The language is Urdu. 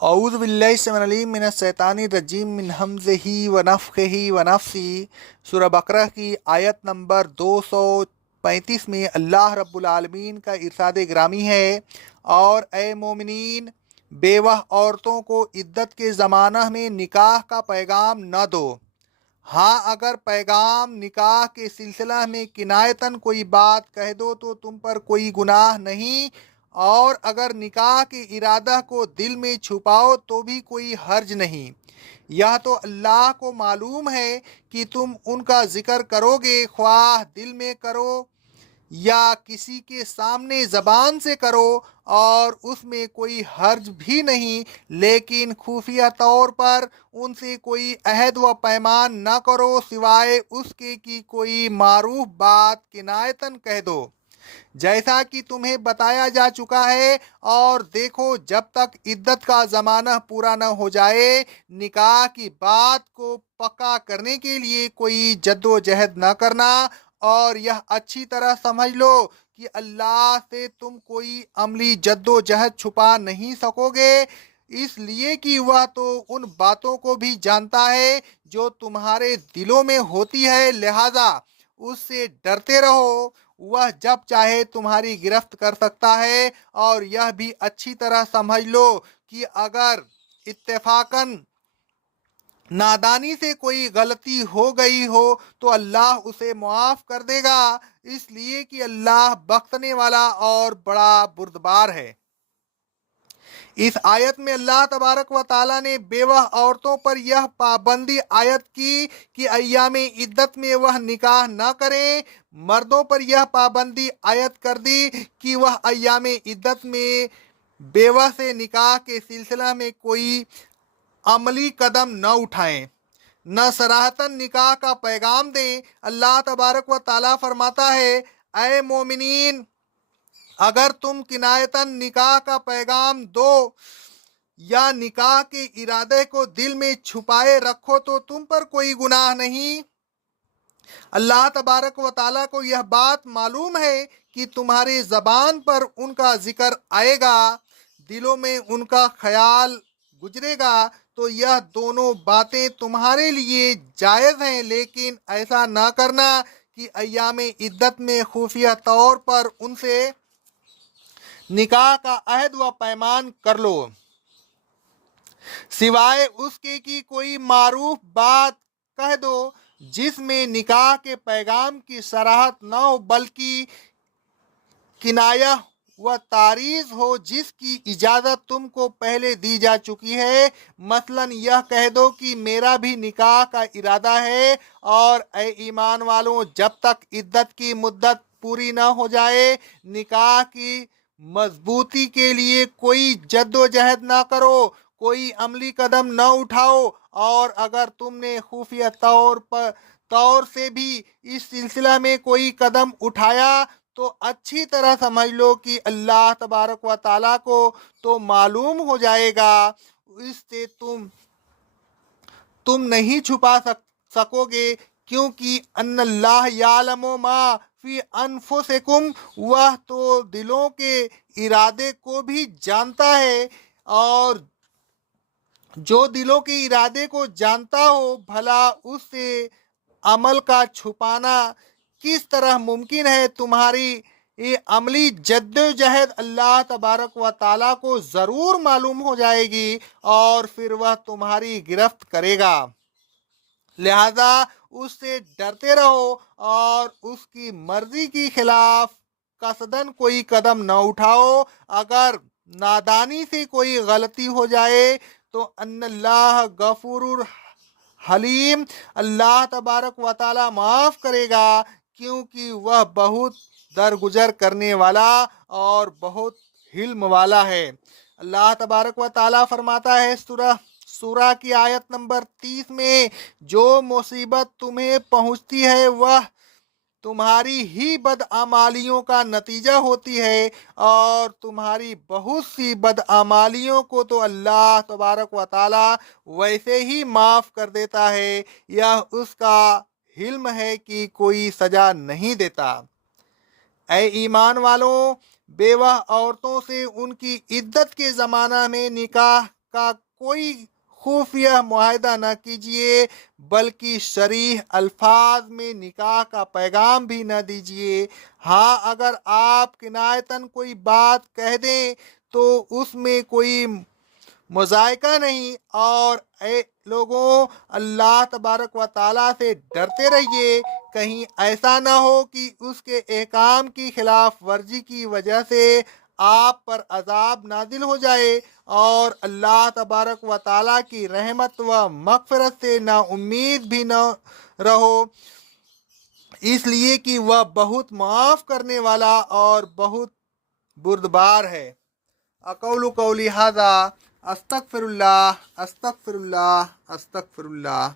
اعوذ باللہ السمیع العلیم من الشیطان الرجیم من ہمزہ ونفخہ ونفثہ۔ سورہ بقرہ کی آیت نمبر 235 میں اللہ رب العالمین کا ارشاد گرامی ہے، اور اے مومنین، بیوہ عورتوں کو عدت کے زمانہ میں نکاح کا پیغام نہ دو۔ ہاں، اگر پیغام نکاح کے سلسلہ میں کنایتاً کوئی بات کہہ دو تو تم پر کوئی گناہ نہیں، اور اگر نکاح کے ارادہ کو دل میں چھپاؤ تو بھی کوئی حرج نہیں۔ یہ تو اللہ کو معلوم ہے کہ تم ان کا ذکر کرو گے، خواہ دل میں کرو یا کسی کے سامنے زبان سے کرو، اور اس میں کوئی حرج بھی نہیں، لیکن خفیہ طور پر ان سے کوئی عہد و پیمان نہ کرو سوائے اس کے کہ کوئی معروف بات کنایتاً کہہ دو، جیسا کہ تمہیں بتایا جا چکا ہے۔ اور دیکھو، جب تک عدت کا زمانہ پورا نہ ہو جائے، نکاح کی بات کو پکا کرنے کے لیے کوئی جد و جہد نہ کرنا، اور یہ اچھی طرح سمجھ لو کہ اللہ سے تم کوئی عملی جد و جہد چھپا نہیں سکو گے، اس لیے کہ وہ تو ان باتوں کو بھی جانتا ہے جو تمہارے دلوں میں ہوتی ہے، لہذا اس سے ڈرتے رہو۔ وہ جب چاہے تمہاری گرفت کر سکتا ہے، اور یہ بھی اچھی طرح سمجھ لو کہ اگر اتفاقاً نادانی سے کوئی غلطی ہو گئی ہو تو اللہ اسے معاف کر دے گا، اس لیے کہ اللہ بخشنے والا اور بڑا بردبار ہے۔ اس آیت میں اللہ تبارک و تعالیٰ نے بیوہ عورتوں پر یہ پابندی عائد کی کہ ایام عدت میں وہ نکاح نہ کریں۔ مردوں پر یہ پابندی عائد کر دی کہ وہ ایام عدت میں بیوہ سے نکاح کے سلسلہ میں کوئی عملی قدم نہ اٹھائیں، نہ صراحتاً نکاح کا پیغام دیں۔ اللہ تبارک و تعالیٰ فرماتا ہے، اے مومنین، اگر تم کنایتاً نکاح کا پیغام دو یا نکاح کے ارادے کو دل میں چھپائے رکھو تو تم پر کوئی گناہ نہیں۔ اللہ تبارک و تعالیٰ کو یہ بات معلوم ہے کہ تمہاری زبان پر ان کا ذکر آئے گا، دلوں میں ان کا خیال گزرے گا، تو یہ دونوں باتیں تمہارے لیے جائز ہیں، لیکن ایسا نہ کرنا کہ ایام عدت میں خفیہ طور پر ان سے نکاح کا عہد و پیمان کر لو، سوائے اس کے کہ کوئی معروف بات کہہ دو جس میں نکاح کے پیغام کی صراحت نہ ہو بلکہ کنایہ و تعریض ہو، جس کی اجازت تم کو پہلے دی جا چکی ہے۔ مثلاً یہ کہہ دو کہ میرا بھی نکاح کا ارادہ ہے، اور اے ایمان والوں، جب تک عدت کی مدت پوری نہ ہو جائے، نکاح کی مضبوطی کے لیے کوئی جد و جہد نہ کرو، کوئی عملی قدم نہ اٹھاؤ، اور اگر تم نے خفیہ طور سے بھی اس سلسلہ میں کوئی قدم اٹھایا تو اچھی طرح سمجھ لو کہ اللہ تبارک و تعالیٰ کو تو معلوم ہو جائے گا، اس سے تم نہیں چھپا سکو گے، کیونکہ ان اللہ یعلم ما فی انفسکم، وہ تو دلوں کے ارادے کو بھی جانتا ہے، اور جو دلوں کے ارادے کو جانتا ہو، بھلا اس سے عمل کا چھپانا کس طرح ممکن ہے؟ تمہاری یہ عملی جد و جہد اللہ تبارک و تعالیٰ کو ضرور معلوم ہو جائے گی، اور پھر وہ تمہاری گرفت کرے گا، لہذا اس سے ڈرتے رہو، اور اس کی مرضی کی خلاف قصداً کوئی قدم نہ اٹھاؤ۔ اگر نادانی سے کوئی غلطی ہو جائے تو ان اللہ غفور حلیم، اللہ تبارک و تعالیٰ معاف کرے گا، کیونکہ وہ بہت درگزر کرنے والا اور بہت حلم والا ہے۔ اللہ تبارک و تعالیٰ فرماتا ہے سورہ کی آیت نمبر 30 میں، جو مصیبت تمہیں پہنچتی ہے وہ تمہاری ہی بدعمالیوں کا نتیجہ ہوتی ہے، اور تمہاری بہت سی بدعمالیوں کو تو اللہ تبارک و تعالیٰ ویسے ہی معاف کر دیتا ہے، یہ اس کا حلم ہے کہ کوئی سزا نہیں دیتا۔ اے ایمان والوں، بیوہ عورتوں سے ان کی عدت کے زمانہ میں نکاح کا کوئی خفیہ معاہدہ نہ کیجیے، بلکہ صریح الفاظ میں نکاح کا پیغام بھی نہ دیجیے۔ ہاں، اگر آپ کنایتاً کوئی بات کہہ دیں تو اس میں کوئی مذائقہ نہیں، اور اے لوگوں، اللہ تبارک و تعالیٰ سے ڈرتے رہیے، کہیں ایسا نہ ہو کہ اس کے احکام کی خلاف ورزی کی وجہ سے آپ پر عذاب نازل ہو جائے، اور اللہ تبارک و تعالیٰ کی رحمت و مغفرت سے نا امید بھی نہ رہو، اس لیے کہ وہ بہت معاف کرنے والا اور بہت بردبار ہے۔ اقول قولی ھذا، استغفر اللہ، استغفر اللہ، استغفر اللہ۔